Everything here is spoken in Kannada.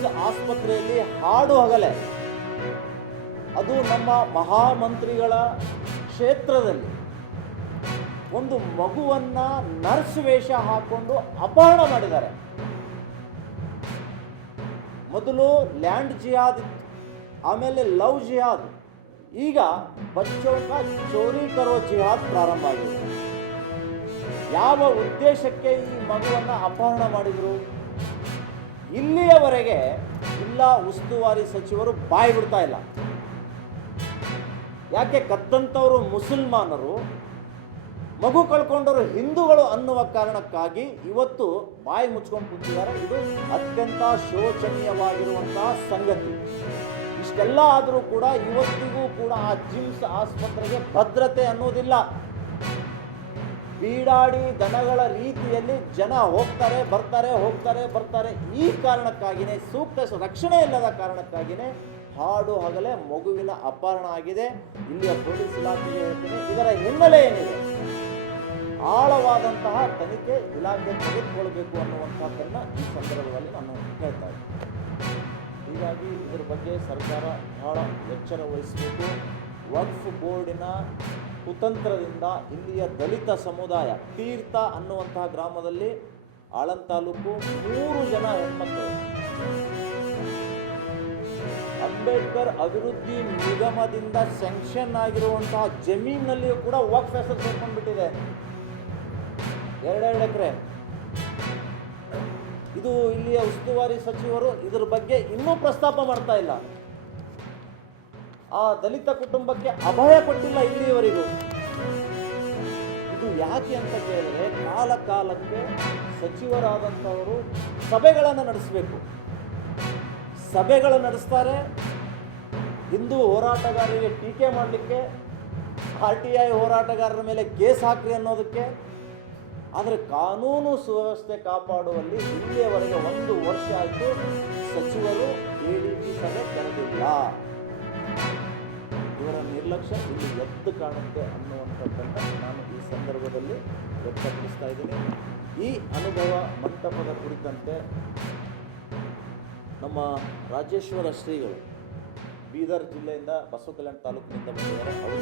ಜಿಮ್ಸ್ ಆಸ್ಪತ್ರೆಯಲ್ಲಿ ಹಾಡು ಹಗಲೇ, ಅದು ನಮ್ಮ ಮಹಾಮಂತ್ರಿಗಳ ಕ್ಷೇತ್ರದಲ್ಲಿ ಒಂದು ಮಗುವನ್ನ ನರ್ಸ್ ವೇಷ ಹಾಕೊಂಡು ಅಪಹರಣ ಮಾಡಿದ್ದಾರೆ. ಮೊದಲು ಲ್ಯಾಂಡ್ ಜಿಹಾದ್ ಇತ್ತು, ಆಮೇಲೆ ಲವ್ ಜಿಹಾದ್, ಈಗ ಬಚ್ಚೋं का ಚೋರಿ ಕರೋ ಜಿಹಾದ್ ಪ್ರಾರಂಭ ಆಗಿದೆ. ಯಾವ ಉದ್ದೇಶಕ್ಕೆ ಈ ಮಗುವನ್ನು ಅಪಹರಣ ಮಾಡಿದರು? ಇಲ್ಲಿಯವರೆಗೆ ಜಿಲ್ಲಾ ಉಸ್ತುವಾರಿ ಸಚಿವರು ಬಾಯಿ ಬಿಡ್ತಾ ಇಲ್ಲ. ಯಾಕೆ? ಕದ್ದಂಥವರು ಮುಸಲ್ಮಾನರು, ಮಗು ಕಳ್ಕೊಂಡವರು ಹಿಂದೂಗಳು ಅನ್ನುವ ಕಾರಣಕ್ಕಾಗಿ ಇವತ್ತು ಬಾಯಿ ಮುಚ್ಕೊಂಡು ಕೂತಿದ್ದಾರೆ. ಇದು ಅತ್ಯಂತ ಶೋಚನೀಯವಾಗಿರುವಂತಹ ಸಂಗತಿ. ಇಷ್ಟೆಲ್ಲ ಆದರೂ ಕೂಡ ಇವತ್ತಿಗೂ ಕೂಡ ಆ ಜಿಮ್ಸ್ ಆಸ್ಪತ್ರೆಗೆ ಭದ್ರತೆ ಅನ್ನೋದಿಲ್ಲ. ಬೀಡಾಡಿ ದನಗಳ ರೀತಿಯಲ್ಲಿ ಜನ ಹೋಗ್ತಾರೆ ಬರ್ತಾರೆ. ಈ ಕಾರಣಕ್ಕಾಗಿಯೇ, ಸೂಕ್ತ ರಕ್ಷಣೆ ಇಲ್ಲದ ಕಾರಣಕ್ಕಾಗಿಯೇ ಹಾಡು ಹಗಲೇ ಮಗುವಿನ ಅಪಹರಣ ಆಗಿದೆ. ಇಲ್ಲಿಯ ಪೊಲೀಸ್ ಇಲಾಖೆಗೆ ಹೇಳ್ತೀನಿ, ಇದರ ಹಿನ್ನೆಲೆ ಏನಿದೆ, ಆಳವಾದಂತಹ ತನಿಖೆ ಇಲಾಖೆ ತೆಗೆದುಕೊಳ್ಬೇಕು ಅನ್ನುವಂಥದ್ದನ್ನು ಈ ಸಂದರ್ಭದಲ್ಲಿ ನಾನು ಹೇಳ್ತಾ ಇದ್ದೀನಿ. ಹೀಗಾಗಿ ಇದರ ಬಗ್ಗೆ ಸರ್ಕಾರ ಬಹಳ ಎಚ್ಚರ ವಹಿಸಬೇಕು. ವಕ್ಫ್ ಬೋರ್ಡಿನ ಕುತಂತ್ರದಿಂದ ಇಲ್ಲಿಯ ದಲಿತ ಸಮುದಾಯ, ತೀರ್ಥ ಅನ್ನುವಂತಹ ಗ್ರಾಮದಲ್ಲಿ, ಆಳಂದ ತಾಲೂಕು, 3 ಜನ ಹೆಣ್ಮಕ್ಕಳು ಅಂಬೇಡ್ಕರ್ ಅಭಿವೃದ್ಧಿ ನಿಗಮದಿಂದ ಸ್ಯಾಂಕ್ಷನ್ ಆಗಿರುವಂತಹ ಜಮೀನಿನಲ್ಲಿಯೂ ಕೂಡ ವಕ್ಫ್ ಹೆಸರು ಸೇರ್ಕೊಂಡ್ಬಿಟ್ಟಿದೆ. 2 ಎಕರೆ. ಇದು ಇಲ್ಲಿಯ ಉಸ್ತುವಾರಿ ಸಚಿವರು ಇದರ ಬಗ್ಗೆ ಇನ್ನೂ ಪ್ರಸ್ತಾಪ ಮಾಡ್ತಾ ಇಲ್ಲ. ಆ ದಲಿತ ಕುಟುಂಬಕ್ಕೆ ಅಭಯ ಕೊಟ್ಟಿಲ್ಲ ಇಲ್ಲಿಯವರೆಗೂ. ಇದು ಯಾಕೆ ಅಂತ ಕೇಳಿದ್ರೆ, ಕಾಲಕ್ಕೆ ಸಚಿವರಾದಂಥವರು ಸಭೆಗಳನ್ನು ನಡೆಸಬೇಕು. ಸಭೆಗಳು ನಡೆಸ್ತಾರೆ, ಹಿಂದೂ ಹೋರಾಟಗಾರರಿಗೆ ಟೀಕೆ ಮಾಡಲಿಕ್ಕೆ, RTI ಹೋರಾಟಗಾರರ ಮೇಲೆ ಕೇಸ್ ಹಾಕ್ರಿ ಅನ್ನೋದಕ್ಕೆ. ಆದರೆ ಕಾನೂನು ಸುವ್ಯವಸ್ಥೆ ಕಾಪಾಡುವಲ್ಲಿ ಇಲ್ಲಿಯವರೆಗೆ 1 ವರ್ಷ ಆಯಿತು ಸಚಿವರು ADP ಸಭೆ ಕರೆದಿಲ್ಲ. ಇವರ ನಿರ್ಲಕ್ಷ್ಯ ಇಲ್ಲಿ ಎದ್ದು ಕಾಣುತ್ತೆ ಅನ್ನುವಂಥದ್ದನ್ನು ನಾನು ಈ ಸಂದರ್ಭದಲ್ಲಿ ವ್ಯಕ್ತಪಡಿಸ್ತಾ ಇದ್ದೀನಿ. ಈ ಅನುಭವ ಮಂಟಪದ ಕುರಿತಂತೆ ನಮ್ಮ ರಾಜೇಶ್ವರ ಶ್ರೀಗಳು ಬೀದರ್ ಜಿಲ್ಲೆಯಿಂದ, ಬಸವಕಲ್ಯಾಣ ತಾಲೂಕಿನಿಂದ ಬಂದಿದ್ದಾರೆ. ಅವರು